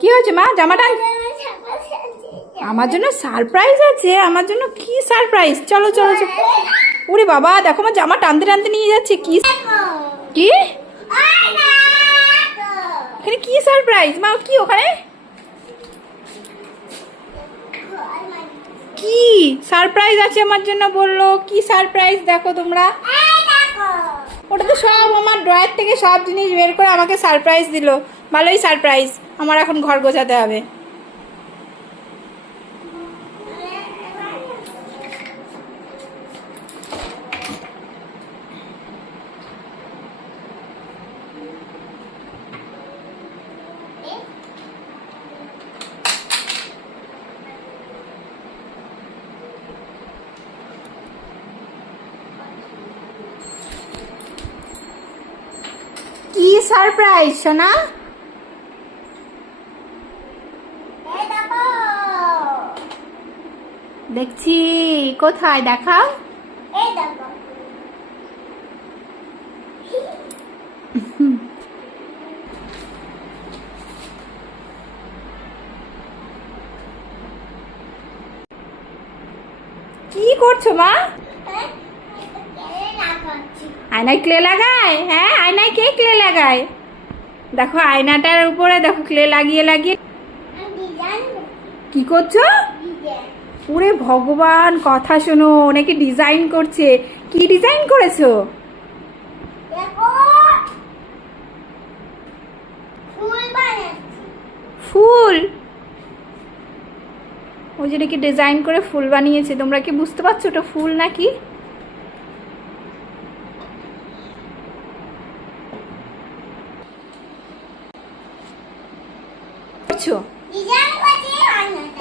কি হয়েছে মা? জামাটা আমার জন্য সারপ্রাইজ আছে। আমার জন্য কি সারপ্রাইজ? চলো চলো চলো। ওরে বাবা, দেখো আমার জামা টানতে টানতে নিয়ে যাচ্ছে। কি কি এখানে কি সারপ্রাইজ মা? কি ওখানে কি সারপ্রাইজ আছে আমার জন্য বললো? কি সারপ্রাইজ দেখো তোমরা। ওটা তো সব আমার ড্রয়ার থেকে সব জিনিস বের করে আমাকে সারপ্রাইজ দিল। ভালোই সারপ্রাইজ। আমার এখন ঘর গোছাতে হবে। কি সারপ্রাইজ সোনা? দেখছি। কোথায় দেখাও? কি করছো মা? আয়নায় ক্লে লাগায়? হ্যাঁ, আয়নায় কে ক্লে লাগায়? দেখো আয়নাটার উপরে দেখো ক্লে লাগিয়ে লাগিয়ে কি করছো? ওরে ভগবান, কথা শোনো, নাকি ডিজাইন করছে। কি ডিজাইন করেছো? ফুল? ওই যে নাকি ডিজাইন করে ফুল বানিয়েছে। তোমরা কি বুঝতে পারছো ওটা ফুল নাকি?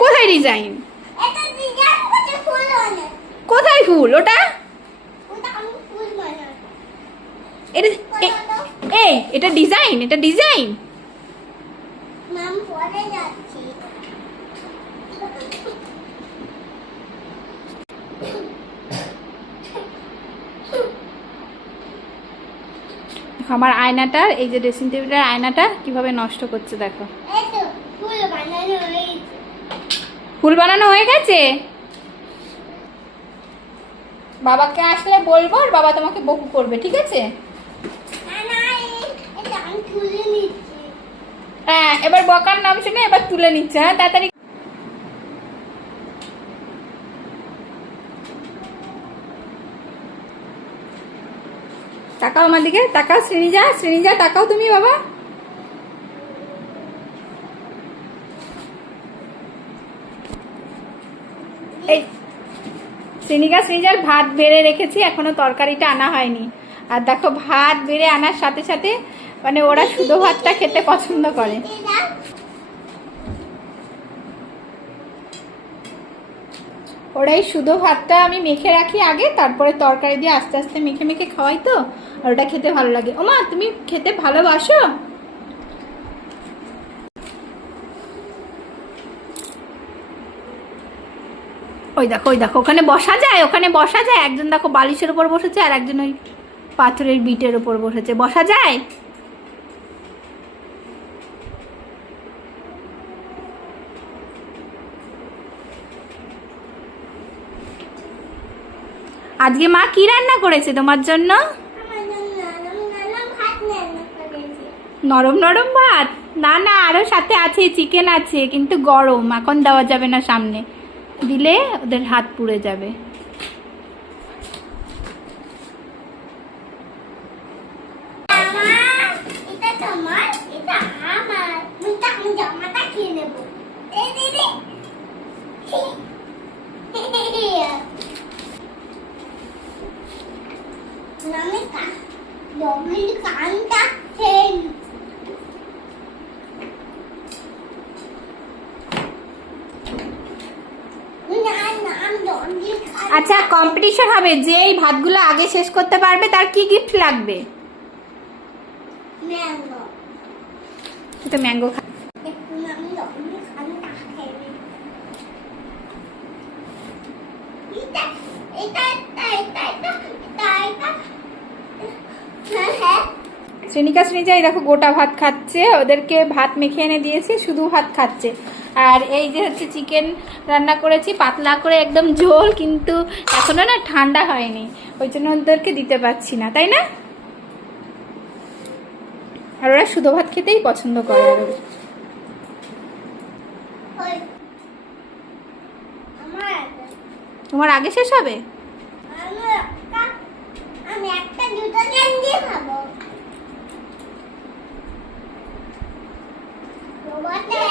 কোথায় ডিজাইন? কোথায় ফুল ওটা? এটা ডিজাইন? এটা ডিজাইন? আমার আয়নাটার, এই যে ড্রেসিং টেবিলের আয়নাটা কিভাবে নষ্ট করছে দেখো। ফুল বানানো হয়ে গেছে। বাবাকে আসলে বলবো, আর বাবা তোমাকে বকু করবে, ঠিক আছে? হ্যাঁ, এবার বকার নাম শুনে এবার তুলে নিচ্ছে। হ্যাঁ, তাড়াতাড়ি। তাকাও আমার দিকে, তাকাও। শ্রীনিজা, শ্রীনিজা তাকাও তুমি বাবা। এই শ্রীনিজার ভাত বেড়ে রেখেছি, এখনো তরকারিটা আনা হয়নি। আর দেখো ভাত বেড়ে আনার সাথে সাথে মানে ওরা শুধু ভাতটা খেতে পছন্দ করে। ওরাই শুধু ভাতটা আমি মেখে রাখি আগে, তারপরে তরকারি দিয়ে আস্তে আস্তে মেখে মেখে খাওয়াই তো, আর ওটা খেতে ভালো লাগে। ওমা, তুমি খেতে ভালোবাসো? ওই দেখো, ওই দেখো, ওখানে বসা যায়, ওখানে বসা যায়। একজন দেখো বালিশের উপর বসেছে, আর একজন ওই পাথরের বিটের উপর বসেছে। বসা যায়? আজকে মা কি রান্না করেছে তোমার জন্য? নরম নরম ভাত? না না, আরো সাথে আছে, চিকেন আছে, কিন্তু গরম, এখন দেওয়া যাবে না। সামনে দিলে ওদের হাত পুড়ে যাবে। আচ্ছা, কম্পিটিশন হবে, যে এই ভাতগুলো আগে শেষ করতে পারবে তার কি গিফট লাগবে? ম্যাঙ্গো। এটা ম্যাঙ্গো খা। শ্রেণিকা শ্রেণিজাই দেখো গোটা ভাত খাচ্ছে, ওদেরকে ভাত মেখে এনে দিয়েছি, শুধু ভাত খাচ্ছে। আর এই যে হচ্ছে চিকেন রান্না করেছি পাতলা করে একদম ঝোল, কিন্তু এখনো না ঠান্ডা হয়নি, ওই জন্য ওদেরকে দিতে পারছি না, তাই না? আর ওরা শুধু ভাত খেতেই পছন্দ করে। তোমার আগে শেষ হবে? আমি একটা দুটো ক্যান্ডি খাবো। রোবটে